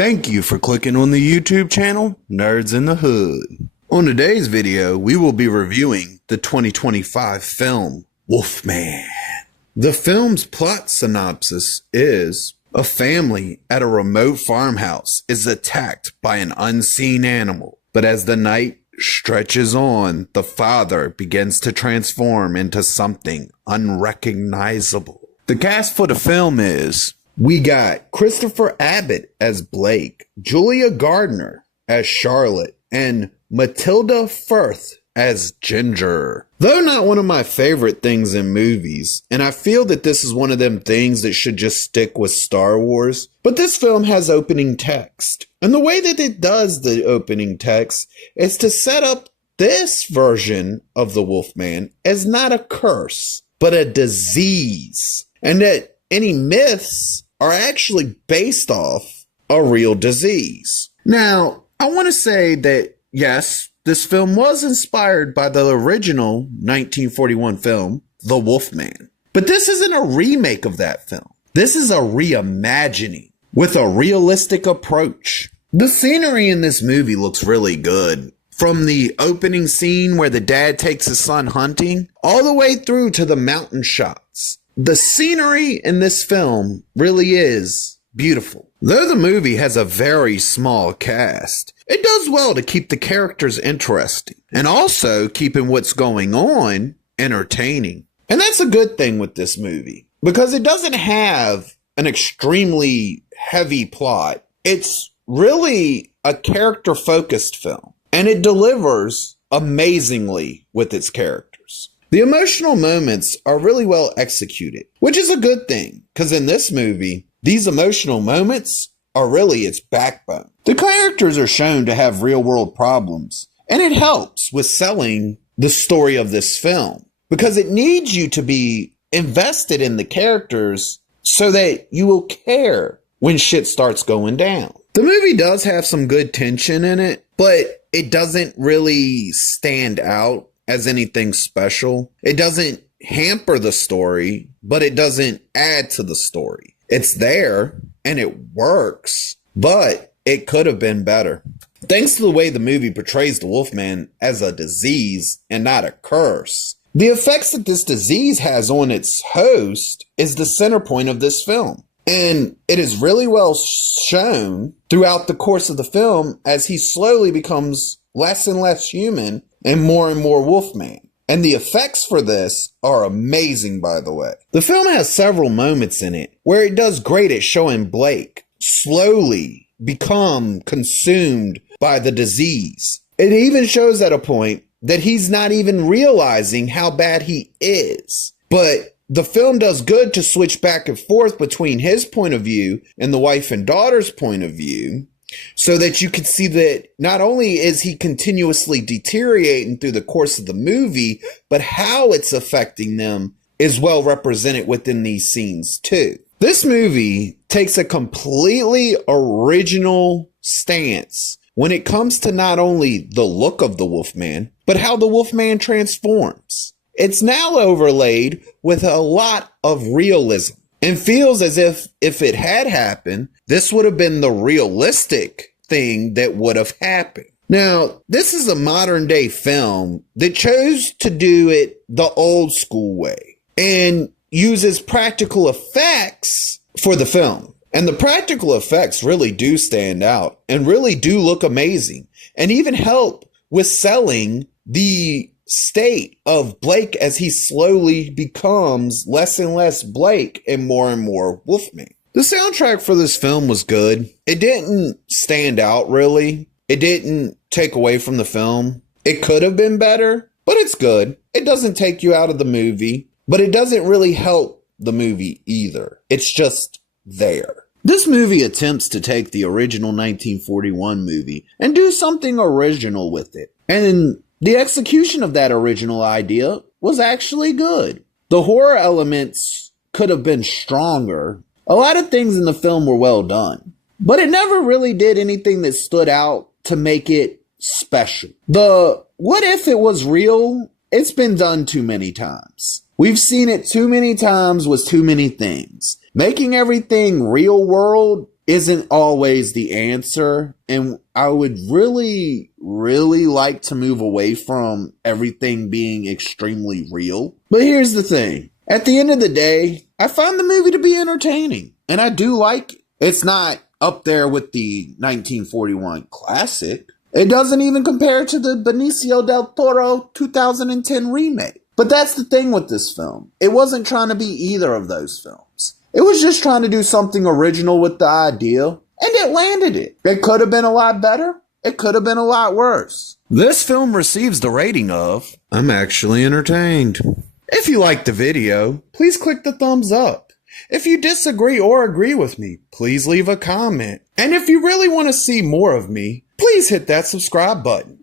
Thank you for clicking on the YouTube channel, Nerds in the Hood. On today's video, we will be reviewing the 2025 film, Wolfman. The film's plot synopsis is, a family at a remote farmhouse is attacked by an unseen animal, but as the night stretches on, the father begins to transform into something unrecognizable. The cast for the film is, we got Christopher Abbott as Blake, Julia Gardner as Charlotte, and Matilda Firth as Ginger. Though not one of my favorite things in movies, and I feel that this is one of them things that should just stick with Star Wars, but this film has opening text. And the way that it does the opening text is to set up this version of the Wolfman as not a curse, but a disease. And that any myths are actually based off a real disease. Now, I want to say that, yes, this film was inspired by the original 1941 film, The Wolfman. But this isn't a remake of that film. This is a reimagining with a realistic approach. The scenery in this movie looks really good. From the opening scene where the dad takes his son hunting, all the way through to the mountain shots. The scenery in this film really is beautiful. Though the movie has a very small cast, it does well to keep the characters interesting and also keeping what's going on entertaining. And that's a good thing with this movie because it doesn't have an extremely heavy plot. It's really a character-focused film, and it delivers amazingly with its characters. The emotional moments are really well executed, which is a good thing, because in this movie, these emotional moments are really its backbone. The characters are shown to have real-world problems, and it helps with selling the story of this film, because it needs you to be invested in the characters so that you will care when shit starts going down. The movie does have some good tension in it, but it doesn't really stand out as anything special. It doesn't hamper the story, but it doesn't add to the story. It's there and it works, but it could have been better. Thanks to the way the movie portrays the Wolfman as a disease and not a curse, the effects that this disease has on its host is the center point of this film. And it is really well shown throughout the course of the film as he slowly becomes less and less human and more Wolfman. And the effects for this are amazing, by the way. The film has several moments in it where it does great at showing Blake slowly become consumed by the disease. It even shows at a point that he's not even realizing how bad he is. But the film does good to switch back and forth between his point of view and the wife and daughter's point of view, so that you can see that not only is he continuously deteriorating through the course of the movie, but how it's affecting them is well represented within these scenes too. This movie takes a completely original stance when it comes to not only the look of the Wolfman, but how the Wolfman transforms. It's now overlaid with a lot of realism and feels as if it had happened, this would have been the realistic thing that would have happened. Now, this is a modern day film that chose to do it the old school way and uses practical effects for the film. And the practical effects really do stand out and really do look amazing and even help with selling the state of Blake as he slowly becomes less and less Blake and more Wolfman. The soundtrack for this film was good. It didn't stand out really. It didn't take away from the film. It could have been better, but it's good. It doesn't take you out of the movie, but it doesn't really help the movie either. It's just there. This movie attempts to take the original 1941 movie and do something original with it. And the execution of that original idea was actually good. The horror elements could have been stronger. A lot of things in the film were well done, but it never really did anything that stood out to make it special. The what if it was real? It's been done too many times. We've seen it too many times with too many things. Making everything real world isn't always the answer, and I would really, really like to move away from everything being extremely real. But here's the thing. At the end of the day, I find the movie to be entertaining, and I do like it. It's not up there with the 1941 classic. It doesn't even compare to the Benicio del Toro 2010 remake. But that's the thing with this film. It wasn't trying to be either of those films. It was just trying to do something original with the idea, and it landed it. It could have been a lot better. It could have been a lot worse. This film receives the rating of, I'm actually entertained. If you liked the video, please click the thumbs up. If you disagree or agree with me, please leave a comment. And if you really want to see more of me, please hit that subscribe button.